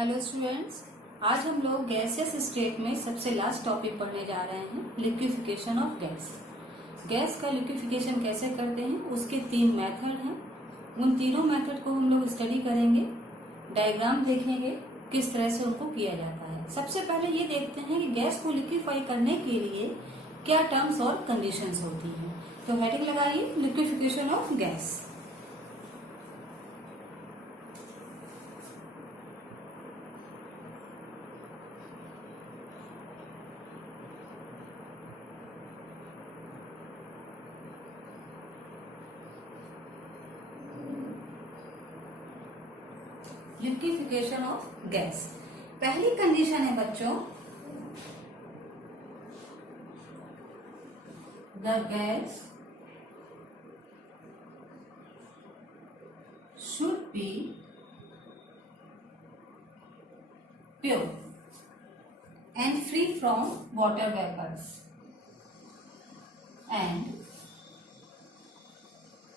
Hello students, आज हम लोग गैसियस स्टेट में सबसे लास्ट टॉपिक पढ़ने जा रहे हैं, लिक्विफिकेशन ऑफ गैस। गैस का लिक्विफिकेशन कैसे करते हैं, उसके 3 मेथड हैं। उन तीनों मेथड को हम लोग स्टडी करेंगे, डायग्राम देखेंगे किस तरह से उनको किया जाता है। सबसे पहले ये देखते हैं कि गैस को लिक्विफाई करने के लिए क्या टर्म्स और कंडीशंस होती हैं। तो हेडिंग लगाइए, liquefaction of gas. Liquefaction of gas. पहली कंडीशन है बच्चों, the gas should be pure and free from water vapours and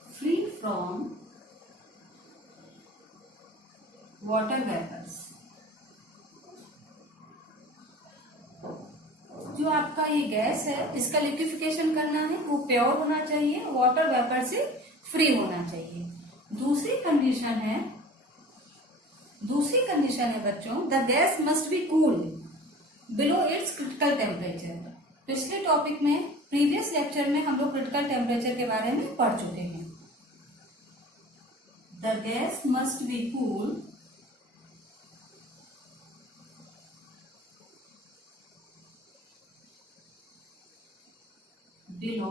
free from water vapours. जो आपका ये गैस है, इसका लिक्विफिकेशन करना है, वो प्योर होना चाहिए, वाटर वेपर से फ्री होना चाहिए। दूसरी कंडीशन है बच्चों, the gas must be cool below it's critical temperature. पिछले टॉपिक में, प्रीवियस लेक्चर में हम लोग क्रिटिकल टेम्परेचर के बारे में पढ़ चुके हैं। The gas must be cool below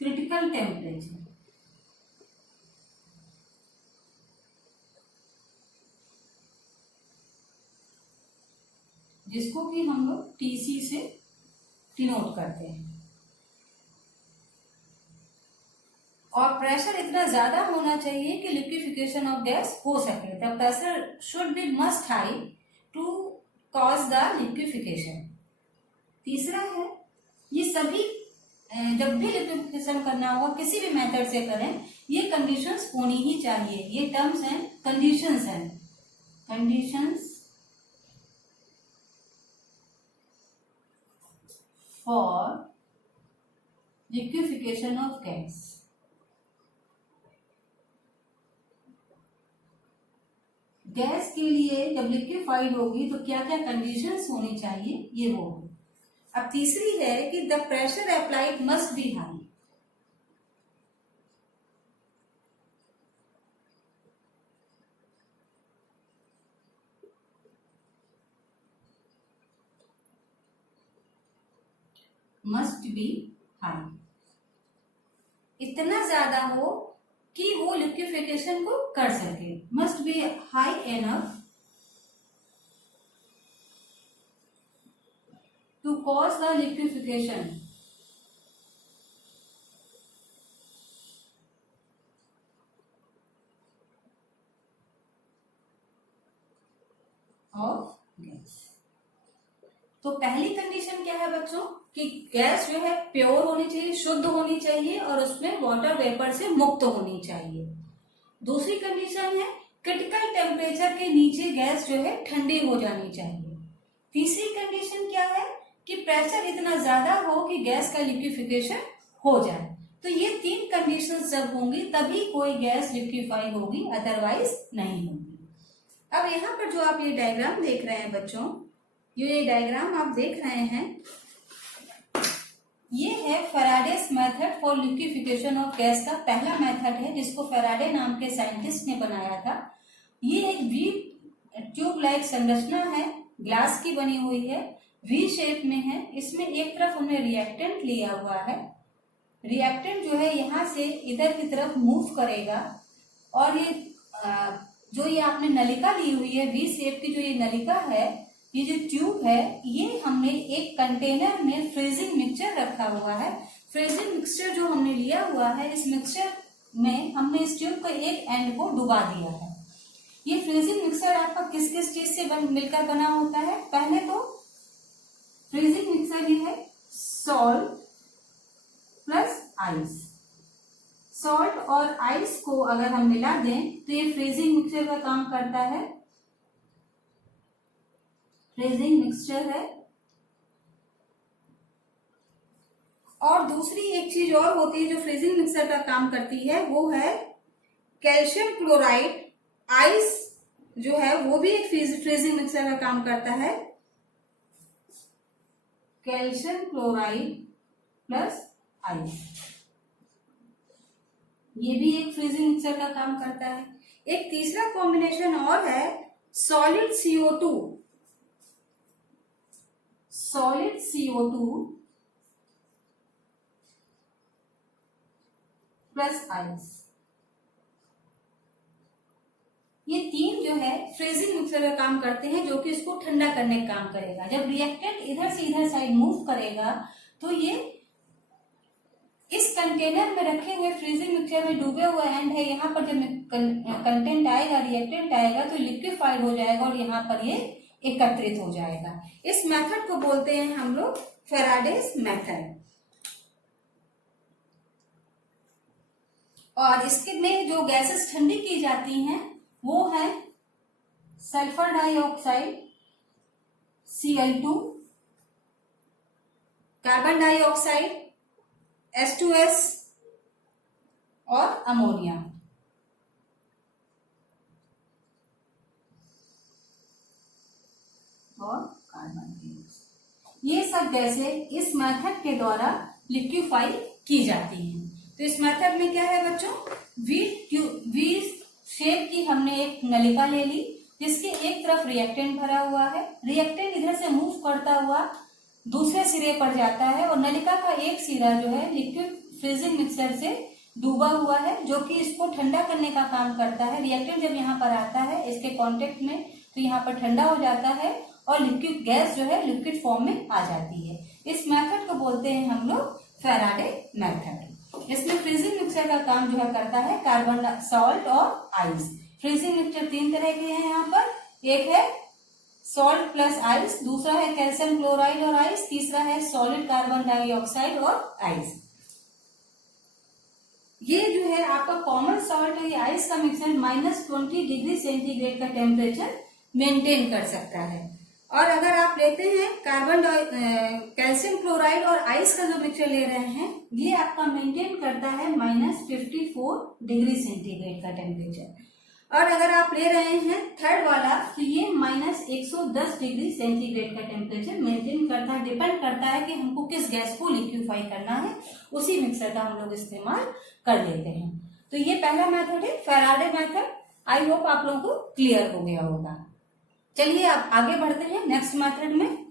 critical temperature। जिसको कि हम लोग TC से डिनोट करते हैं। और प्रेशर इतना ज्यादा होना चाहिए कि लिक्विफिकेशन ऑफ गैस हो सके। The pressure should be must high to cause the liquefaction. तीसरा है, ये सभी जब भी लिक्विफिकेशन करना होगा, किसी भी मेथड से करें, ये कंडीशंस होनी ही चाहिए। ये टर्म्स हैं, कंडीशंस हैं, conditions for liquefaction of gas. Gas के लिए जब लिक्विफाइड होगी तो क्या क्या कंडीशंस होनी चाहिए, ये वो। अब तीसरी है कि the pressure applied must be high. Must be high, इतना ज्यादा हो कि वो लिक्विफिकेशन को कर सके। Must be high enough to cause the liquefaction of gas. तो पहली कंडीशन क्या है बच्चों, कि गैस जो है प्योर होनी चाहिए, शुद्ध होनी चाहिए, और उसमें वाटर वेपर से मुक्त होनी चाहिए। दूसरी कंडीशन है, क्रिटिकल टेम्परेचर के नीचे गैस जो है ठंडी हो जानी चाहिए। तीसरी कंडीशन क्या है, कि प्रेशर इतना ज्यादा हो कि गैस का लिक्विफिकेशन हो जाए। तो ये 3 कंडीशंस जब होंगी तभी कोई गैस लिक्विफाई होगी, अदरवाइज नहीं होगी। अब यहाँ पर जो आप ये डायग्राम देख रहे हैं बच्चों, ये डायग्राम आप देख रहे हैं, ये है Faraday's method for liquefaction of gas का पहला मेथड है, जिसको फैराडे नाम के साइंटिस्ट ने बनाया था। ये एक वी ट्यूब लाइक संरचना है, ग्लास की बनी हुई है, वी शेप में है। इसमें एक तरफ हमने रिएक्टेंट लिया हुआ है। रिएक्टेंट जो है यहाँ से इधर की तरफ मूव करेगा, और ये जो ये आपने नलिका ली हुई है, वी शेप की जो ये नलिका है, ये जो ट्यूब है, ये हमने एक कंटेनर में फ्रीजिंग मिक्सचर रखा हुआ है। फ्रीजिंग मिक्सचर जो हमने लिया हुआ है, इस मिक्सचर में हमने इस ट्यूब के एक एंड को डुबा दिया है। ये फ्रीजिंग मिक्सचर आपका किस किस चीज से मिलकर बना होता है? पहले तो फ्रीजिंग मिक्सचर ये है सॉल्ट प्लस आइस। सॉल्ट और आइस को अगर हम मिला दें तो ये फ्रीजिंग मिक्सचर का काम करता है, फ्रीजिंग मिक्सचर है। और दूसरी एक चीज और होती है जो फ्रीजिंग मिक्सचर का काम करती है, वो है कैल्शियम क्लोराइड आइस जो है वो भी एक फ्रीजिंग मिक्सचर का काम करता है। कैल्शियम क्लोराइड प्लस आइस, ये भी एक फ्रीजिंग मिक्सचर का काम करता है। एक तीसरा कॉम्बिनेशन और है solid CO2, solid CO2 plus ice. ये तीन जो है फ्रीजिंग मिक्सचर का काम करते हैं, जो कि इसको ठंडा करने का काम करेगा। जब रिएक्टेंट इधर से इधर साइड मूव करेगा तो ये इस कंटेनर में रखे हुए फ्रीजिंग मिक्सचर में डूबे हुए एंड है, यहाँ पर जब कंटेंट आएगा, रिएक्टेंट आएगा तो लिक्विफाइड हो जाएगा और यहाँ पर ये एकत्रित हो जाएगा। इस मेथड को बोलते हैं हम लोग फेराडेस मेथड। और इसके में जो गैसेस ठंडी की जाती हैं वो है sulphur dioxide Cl2, carbon dioxide H2S और अमोनिया। और कार्बन डाइऑक्साइड, ये सब गैसें इस मेथड के द्वारा लिक्विफाई की जाती हैं। तो इस मेथड में क्या है बच्चों, वी शेप की हमने एक नलिका ले ली जिसके एक तरफ रिएक्टेंट भरा हुआ है, रिएक्टेंट इधर से मूव करता हुआ दूसरे सिरे पर जाता है और नलिका का एक सिरा जो है लिक्विड फ्रीजिंग मिक्सचर से डूबा हुआ है, जो कि इसको ठंडा करने का काम करता है। रिएक्टेंट जब यहाँ पर आता है इसके कांटेक्ट में तो यहाँ पर ठंडा हो जाता है और लिक्विड गैस जो है लिक्विड फॉर्म में आ जाती है। इस मेथड को बोलते हैं हम लोग फेराडे मेथड। इसमें फ्रीजिंग मिक्सचर का काम जो है करता है कार्बन, सॉल्ट और आइस। फ्रीजिंग मिक्सचर तीन तरह के हैं यहाँ पर, एक है सॉल्ट प्लस आइस, दूसरा है कैल्शियम क्लोराइड और आइस, तीसरा है सॉलिड कार्बन डाइऑक्साइड और आइस। ये जो है आपका कॉमन सॉल्ट है, ये आइस का मिक्सचर -20 डिग्री सेंटीग्रेड का टेम्परेचर मेंटेन कर सकता है। और अगर आप लेते हैं कैल्शियम क्लोराइड और आइस का जो मिक्सचर ले रहे हैं, ये आपका मेंटेन करता है -54 डिग्री सेंटीग्रेड का टेम्परेचर। और अगर आप ले रहे हैं थर्ड वाला तो ये -110 डिग्री सेंटीग्रेड का टेम्परेचर मेंटेन करता है। डिपेंड करता है कि हमको किस गैस को लिक्विफाई करना है, उसी मिक्सर का हम लोग इस्तेमाल कर लेते हैं। तो ये पहला मेथड है फेराडे मेथड। आई होप आप लोगों को क्लियर हो गया होगा। चलिए अब आगे बढ़ते हैं नेक्स्ट मेथड में।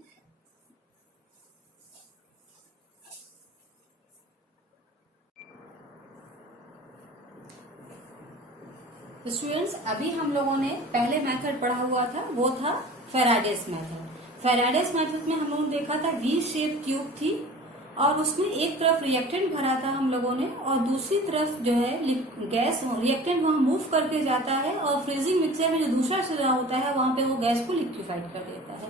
स्टूडेंट्स, अभी हम लोगों ने पहले मेथड पढ़ा हुआ था, वो था फेराडेस मेथड। फेराडेस मेथड में हम लोगों ने देखा था वी शेप ट्यूब थी और उसमें एक तरफ रिएक्टेंट भरा था हम लोगों ने और दूसरी तरफ जो है गैस, रिएक्टेंट वहां मूव करके जाता है और फ्रीजिंग मिक्सचर में जो दूसरा सिरा होता है वहां पे वो गैस को लिक्विफाइड कर देता है।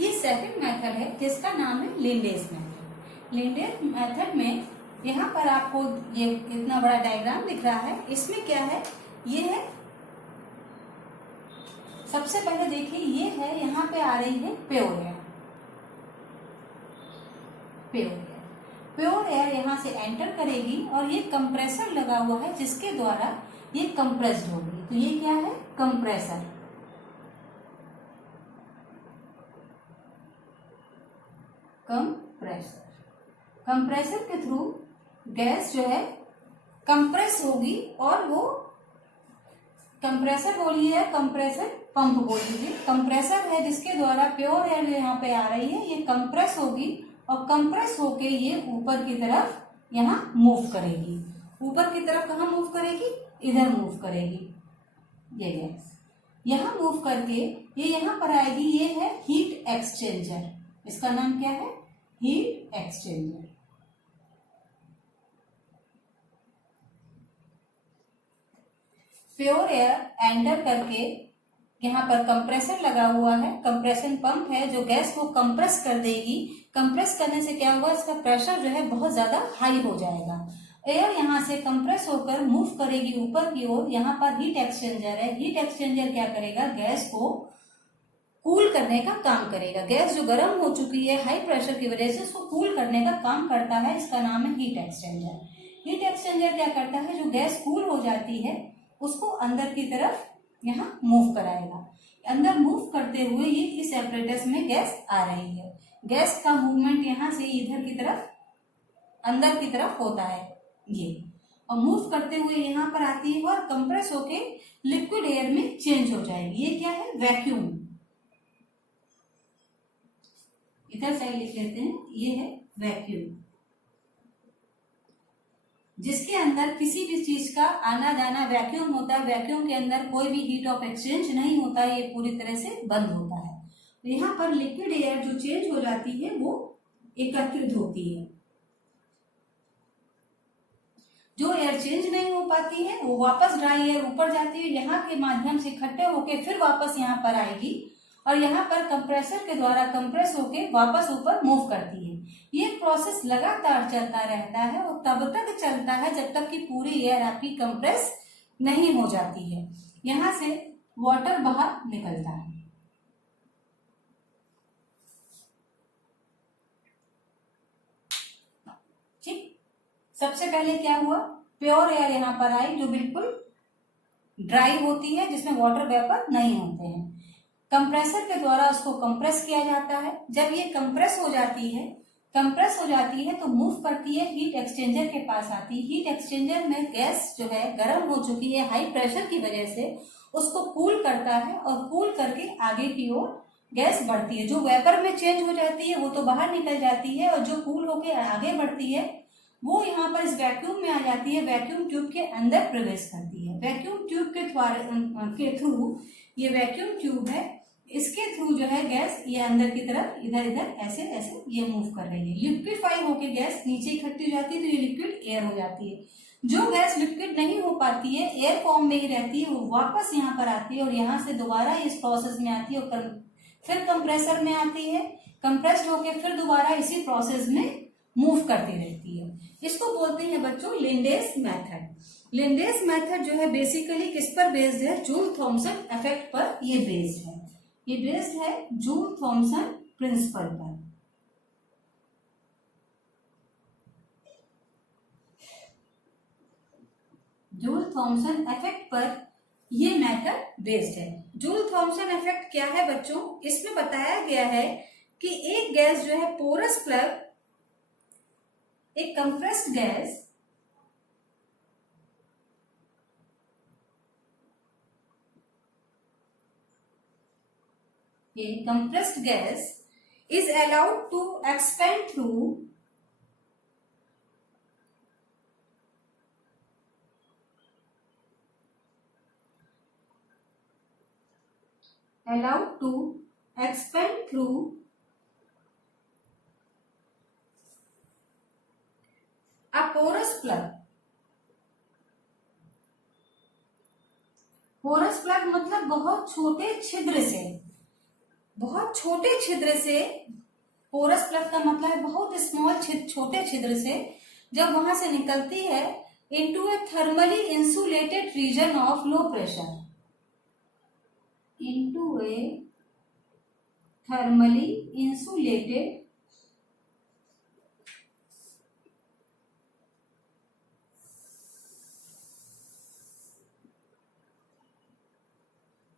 ये सेकंड मेथड है जिसका नाम है लिंडेस मेथड। लिंडेस मेथड में यहाँ पर आपको ये इतना बड़ा डायग्राम दिख रहा है, इसमें क्या है, ये है, सबसे पहले देखिए ये है, यहाँ पे आ रही है प्योर एयर। प्योर एयर यहाँ से एंटर करेगी और ये कंप्रेसर लगा हुआ है जिसके द्वारा ये कंप्रेस्ड होगी। तो ये क्या है, कंप्रेसर। कंप्रेसर के थ्रू गैस जो है कंप्रेस होगी और वो कंप्रेसर बोलिए या कंप्रेसर पंप बोल दीजिए। कंप्रेसर है जिसके द्वारा प्योर एयर जो यहाँ पे आ रही है ये कंप्रेस होगी और कंप्रेस होके ये ऊपर की तरफ यहाँ मूव करेगी। ऊपर की तरफ कहाँ मूव करेगी, इधर मूव करेगी। ये गैस यहाँ मूव करके ये यहाँ पर आएगी, ये है हीट एक्सचेंजर। इसका नाम क्या है, heat exchanger. Pure air enter करके यहाँ पर कंप्रेसर लगा हुआ है, कंप्रेशन पंप है जो गैस को कंप्रेस कर देगी। कंप्रेस करने से क्या होगा, इसका प्रेशर जो है बहुत ज्यादा हाई हो जाएगा एयर यहाँ से कंप्रेस होकर मूव करेगी ऊपर की ओर। यहाँ पर हीट एक्सचेंजर है। हीट एक्सचेंजर क्या करेगा, गैस को कूल करने का काम करेगा। गैस जो गर्म हो चुकी है हाई प्रेशर की वजह से, उसको कूल करने का काम करता है। इसका नाम है हीट एक्सचेंजर। हीट एक्सचेंजर क्या करता है, जो गैस कूल हो जाती है उसको अंदर की तरफ यहाँ मूव कराएगा। अंदर मूव करते हुए ये इस एपरेटस में गैस आ रही है। गैस का मूवमेंट यहाँ से इधर की तरफ अंदर की तरफ होता है ये, और मूव करते हुए यहाँ पर आती है और कंप्रेस होके लिक्विड एयर में चेंज हो जाएगी। ये क्या है, वैक्यूम। इधर साइड लिख लेते हैं, ये है वैक्यूम, जिसके अंदर किसी भी चीज का आना जाना वैक्यूम होता है। वैक्यूम के अंदर कोई भी हीट ऑफ एक्सचेंज नहीं होता है, ये पूरी तरह से बंद होता है। तो यहाँ पर लिक्विड एयर जो चेंज हो जाती है वो एकत्रित होती है। जो एयर चेंज नहीं हो पाती है वो वापस ड्राई एयर ऊपर जाती है, यहाँ के माध्यम से इकट्ठे होके फिर वापस यहाँ पर आएगी और यहाँ पर कंप्रेसर के द्वारा कंप्रेस होके वापस ऊपर मूव करती है। ये प्रोसेस लगातार चलता रहता है और तब तक चलता है जब तक कि पूरी एयर आपकी कंप्रेस नहीं हो जाती है। यहाँ से वाटर बाहर निकलता है। ठीक, सबसे पहले क्या हुआ, प्योर एयर यहाँ पर आई जो बिल्कुल ड्राई होती है, जिसमें वाटर वेपर नहीं होते हैं। कंप्रेसर के द्वारा उसको कंप्रेस किया जाता है। जब ये कंप्रेस हो जाती है तो मूव करती है, हीट एक्सचेंजर के पास आती है। हीट एक्सचेंजर में गैस जो है गर्म हो चुकी है हाई प्रेशर की वजह से, उसको कूल करता है और कूल करके आगे की ओर गैस बढ़ती है। जो वेपर में चेंज हो जाती है वो तो बाहर निकल जाती है, और जो कूल होके आगे बढ़ती है वो यहाँ पर इस वैक्यूम में आ जाती है, वैक्यूम ट्यूब के अंदर प्रवेश करती है। वैक्यूम ट्यूब के थ्रू, ये वैक्यूम ट्यूब है, इसके थ्रू जो है गैस ये अंदर की तरफ इधर इधर ऐसे ऐसे ये मूव कर रही है। लिक्विफाई होके गैस नीचे इकट्ठी हो जाती है तो ये लिक्विड एयर हो जाती है। जो गैस लिक्विड नहीं हो पाती है, एयर फॉर्म में ही रहती है, वो वापस यहाँ पर आती है और यहाँ से दोबारा इस प्रोसेस में आती है और फिर कंप्रेसर में आती है। कंप्रेस्ड होके फिर दोबारा इसी प्रोसेस में मूव करती रहती है। इसको बोलते हैं बच्चों लिंडेस मेथड। लिंडेस मेथड जो है बेसिकली किस पर बेस्ड है, जूल थॉमसन इफेक्ट पर ये बेस्ड है। ये बेस्ड है जूल थॉमसन प्रिंसिपल पर। जूल थॉमसन इफेक्ट पर ये मेथड बेस्ड है। जूल थॉमसन इफेक्ट क्या है बच्चों, इसमें बताया गया है कि एक गैस जो है पोरस प्लग, एक compressed gas a compressed gas is allowed to expand through a porous plug। Porous plug मतलब बहुत छोटे छिद्र से, बहुत छोटे छिद्र से। पोरस प्लग का मतलब है बहुत स्मॉल छोटे छिद्र से जब वहां से निकलती है into a thermally insulated region of low pressure, into a thermally insulated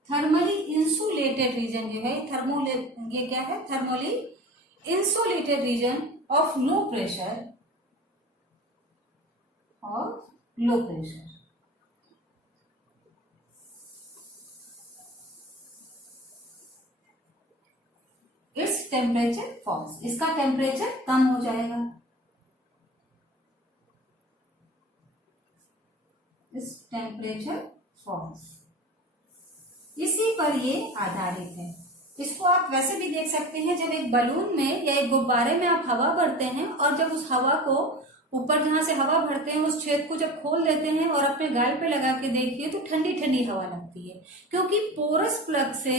thermally insulated region जो है ये क्या है, thermally insulated region of low pressure, its temperature falls, इसका टेम्परेचर कम हो जाएगा। इस टेम्परेचर फॉल्स, इसी पर ये आधारित है। इसको आप वैसे भी देख सकते हैं, जब एक बलून में या एक गुब्बारे में आप हवा भरते हैं और जब उस हवा को ऊपर जहां से हवा भरते हैं उस छेद को जब खोल देते हैं और अपने गाल पे लगा के देखिए तो ठंडी ठंडी हवा लगती है, क्योंकि पोरस प्लग से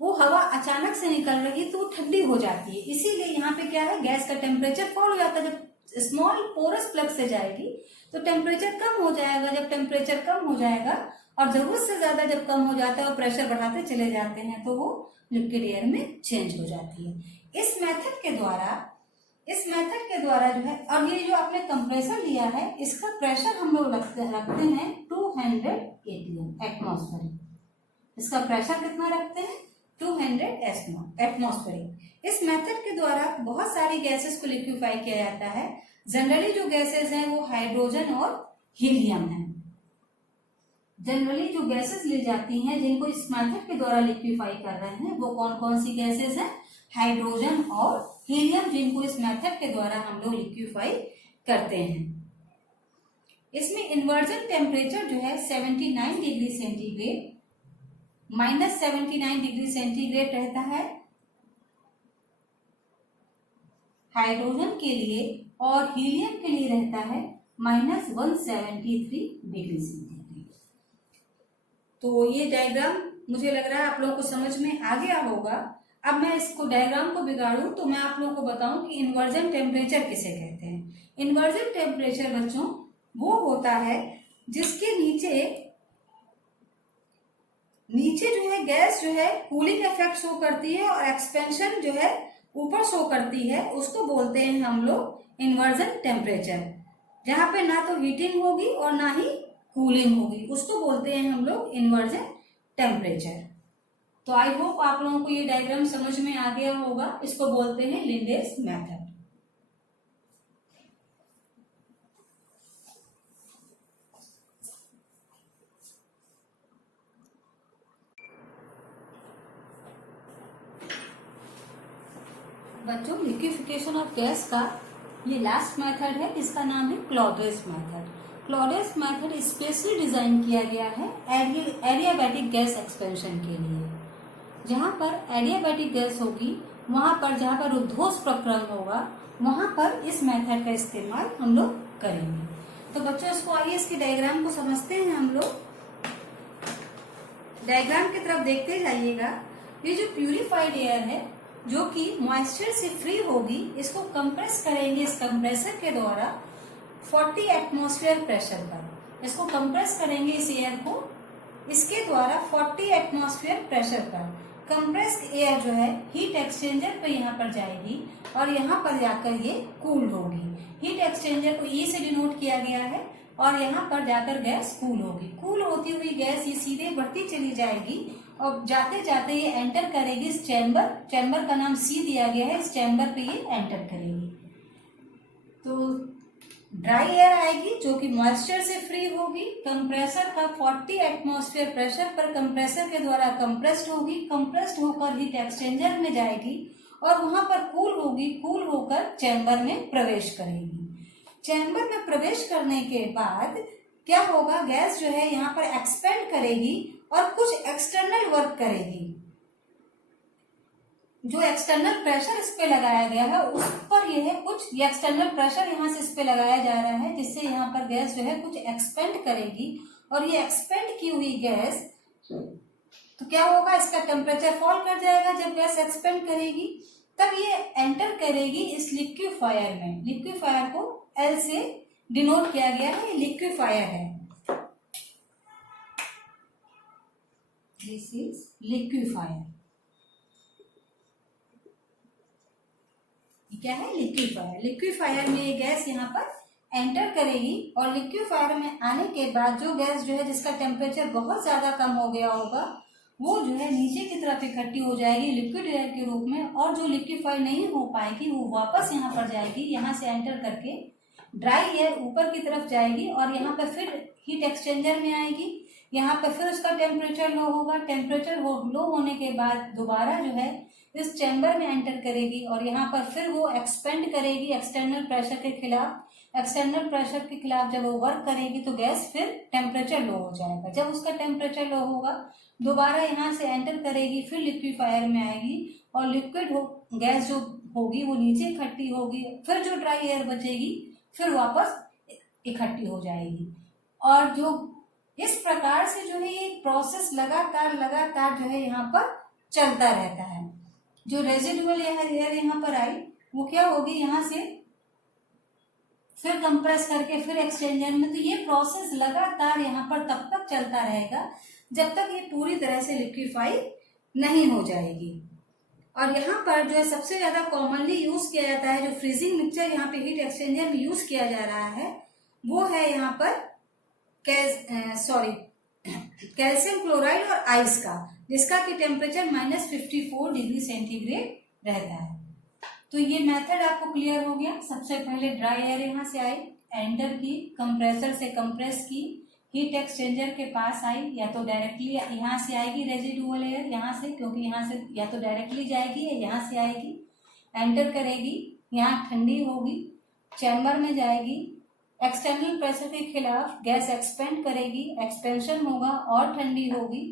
वो हवा अचानक से निकल रही है तो वो ठंडी हो जाती है। इसीलिए यहाँ पे क्या है, गैस का टेम्परेचर फॉल हो जाता है। जब स्मॉल पोरस प्लग से जाएगी तो टेम्परेचर कम हो जाएगा। जब टेम्परेचर कम हो जाएगा और जरूरत से ज्यादा जब कम हो जाता है और प्रेशर बढ़ाते चले जाते हैं तो वो लिक्विड एयर में चेंज हो जाती है। इस मेथड के द्वारा जो है, और ये जो आपने कंप्रेसर लिया है इसका प्रेशर हम लोग रखते हैं 200 atm एटमॉस्फेरिक। इसका प्रेशर कितना रखते हैं? 200 एटमॉस्फेरिक। इस मेथड के द्वारा बहुत सारी गैसेस को लिक्विफाई किया जाता है। जनरली जो गैसेस हैं वो हाइड्रोजन और हीलियम है। जनरली जो गैसेस ली जाती हैं जिनको इस मेथड के द्वारा लिक्विफाई कर रहे हैं वो कौन कौन सी गैसेस हैं? हाइड्रोजन और हीलियम, जिनको इस मेथड के द्वारा हम लोग लिक्विफाई करते हैं। इसमें इन्वर्जन टेम्परेचर जो है 79 डिग्री सेंटीग्रेड -79 डिग्री सेंटीग्रेड रहता है हाइड्रोजन के लिए, और हीलियम के लिए रहता है -173 डिग्री सेंटीग्रेड। तो ये डायग्राम मुझे लग रहा है आप लोगों को समझ में आ गया होगा। अब मैं इसको डायग्राम को बिगाड़ूं तो मैं आप लोगों को बताऊं कि इन्वर्जन टेम्परेचर किसे कहते हैं। इन्वर्जन टेम्परेचर बच्चों वो होता है जिसके नीचे जो है गैस जो है कूलिंग इफेक्ट शो करती है और एक्सपेंशन जो है ऊपर शो करती है, उसको बोलते हैं हम लोग इन्वर्जन टेम्परेचर। जहां पे ना तो हीटिंग होगी और ना ही कूलिंग होगी, उसको बोलते हैं हम लोग इन्वर्जन टेम्परेचर। तो आई होप आप लोगों को ये डायग्राम समझ में आ गया होगा। इसको बोलते हैं लिंडेस मेथड। बच्चों, लिक्विफिकेशन ऑफ गैस का ये लास्ट मेथड है, इसका नाम है क्लॉडेस मेथड। क्लॉडेस मेथड स्पेशली डिजाइन किया गया है एडियाबैटिक गैस एक्सपेंशन के लिए। जहां पर एडियाबैटिक गैस होगी वहां पर, जहां पर उद्घोष प्रक्रम होगा वहां पर इस मेथड का इस्तेमाल हम लोग करेंगे। तो बच्चों इसको आइए इसके डायग्राम को समझते हैं हम लोग। डायग्राम की तरफ देखते जाइएगा। ये जो प्यूरिफाइड एयर है जो कि मॉइस्चर से फ्री होगी, इसको कंप्रेस करेंगे इस कंप्रेसर के द्वारा 40 एटमॉस्फेयर प्रेशर पर। इसको कंप्रेस करेंगे इस एयर को इसके द्वारा 40 एटमॉस्फेयर प्रेशर पर। कंप्रेस्ड एयर जो है हीट एक्सचेंजर पे यहाँ पर जाएगी और यहाँ पर जाकर ये कूल होगी। हीट एक्सचेंजर को ई से डिनोट किया गया है और यहाँ पर जाकर गैस कूल होगी। कूल होती हुई गैस ये सीधे बढ़ती चली जाएगी और जाते जाते ये एंटर करेगी इस चैम्बर का नाम सी दिया गया है, इस चैम्बर पे ये एंटर करेगी। तो ड्राई एयर आएगी जो कि मॉइस्चर से फ्री होगी। कंप्रेसर का 40 एटमॉस्फेयर प्रेशर पर कंप्रेसर के द्वारा कंप्रेस्ड होगी। कंप्रेस्ड होकर हीट एक्सचेंजर में जाएगी और वहां पर कूल होगी। कूल होकर चैम्बर में प्रवेश करेगी। चैम्बर में प्रवेश करने के बाद क्या होगा, गैस जो है यहाँ पर एक्सपेंड करेगी और कुछ एक्सटर्नल वर्क करेगी। जो एक्सटर्नल प्रेशर इस पे लगाया गया है उस पर यह कुछ एक्सटर्नल प्रेशर यहाँ से इस पे लगाया जा रहा है, जिससे यहाँ पर गैस जो है कुछ एक्सपेंड करेगी। और ये एक्सपेंड की हुई गैस तो क्या होगा, इसका टेम्परेचर फॉल कर जाएगा। जब गैस एक्सपेंड करेगी तब ये एंटर करेगी इस लिक्विफायर में। लिक्विफायर को एल से डिनोट किया गया है, ये लिक्विफायर है। This is liquefier. क्या है, लिक्विफायर। लिक्विफायर में ये गैस यहाँ पर एंटर करेगी और लिक्विफायर में आने के बाद जो गैस जो है जिसका टेम्परेचर बहुत ज्यादा कम हो गया होगा वो जो है नीचे की तरफ इकट्ठी हो जाएगी लिक्विड एयर के रूप में, और जो लिक्विफाई नहीं हो पाएगी वो वापस यहाँ पर जाएगी। यहाँ से एंटर करके ड्राई एयर ऊपर की तरफ जाएगी और यहाँ पर फिर हीट एक्सचेंजर में आएगी। यहाँ पर फिर उसका टेम्परेचर लो होगा। टेम्परेचर लो होने के बाद दोबारा जो है इस चैम्बर में एंटर करेगी और यहाँ पर फिर वो एक्सपेंड करेगी एक्सटर्नल प्रेशर के खिलाफ। एक्सटर्नल प्रेशर के खिलाफ जब वो वर्क करेगी तो गैस फिर टेम्परेचर लो हो जाएगा। जब उसका टेम्परेचर लो होगा दोबारा यहाँ से एंटर करेगी, फिर लिक्विफायर में आएगी और लिक्विड गैस जो होगी वो नीचे इकट्ठी होगी। फिर जो ड्राई एयर बचेगी फिर वापस इकट्ठी हो जाएगी। और जो इस प्रकार से जो है ये प्रोसेस लगातार जो है यहाँ पर चलता रहता है। जो रेजिडुअल एयर यहाँ पर आई वो क्या होगी, यहाँ से फिर कंप्रेस करके फिर एक्सचेंजर में। तो ये प्रोसेस लगातार यहाँ पर तब तक चलता रहेगा जब तक ये पूरी तरह से लिक्विफाई नहीं हो जाएगी। और यहाँ पर जो है सबसे ज्यादा कॉमनली यूज किया जाता है, जो फ्रीजिंग मिक्सचर यहाँ पे हीट एक्सचेंजर में यूज किया जा रहा है, वो है यहाँ पर कैल्शियम क्लोराइड और आइस का, जिसका कि टेम्परेचर -54 डिग्री सेंटीग्रेड रहता है। तो ये मेथड आपको क्लियर हो गया। सबसे पहले ड्राई एयर यहाँ से आई, एंटर की, कंप्रेसर से कंप्रेस की, हीट एक्सचेंजर के पास आई, या तो डायरेक्टली यहाँ से आएगी रेजिडुअल एयर यहाँ से, क्योंकि यहाँ से या तो डायरेक्टली जाएगी या यहाँ से आएगी, एंटर करेगी, यहाँ ठंडी होगी, चैम्बर में जाएगी, एक्सटर्नल प्रेशर के खिलाफ गैस एक्सपेंड करेगी, एक्सपेंशन होगा और ठंडी होगी,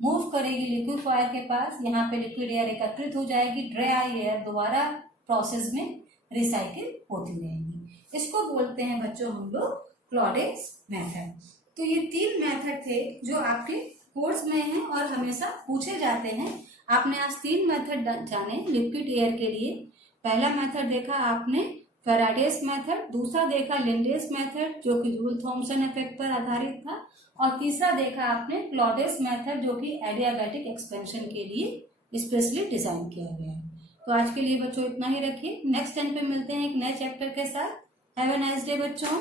मूव करेगी लिक्विफायर के पास, यहाँ पे लिक्विड एयर एकत्रित हो जाएगी, ड्राई एयर दोबारा प्रोसेस में रिसाइकिल होती रहेगी। इसको बोलते हैं बच्चों हम लोग क्लॉडेस मेथड। तो ये 3 मेथड थे जो आपके कोर्स में हैं और हमेशा पूछे जाते हैं। आपने आज 3 मेथड जाने लिक्विड एयर के लिए। पहला मेथड देखा आपने फैराडेस मेथड, दूसरा देखा लिंडेस मेथड जो कि जूल थॉमसन इफेक्ट पर आधारित था, और तीसरा देखा आपने क्लॉडेस मेथड जो कि एडियाबैटिक एक्सपेंशन के लिए स्पेशली डिजाइन किया गया है। तो आज के लिए बच्चों इतना ही रखिए। नेक्स्ट टाइम पे मिलते हैं एक नए चैप्टर के साथ। हैव अ नाइस डे बच्चों।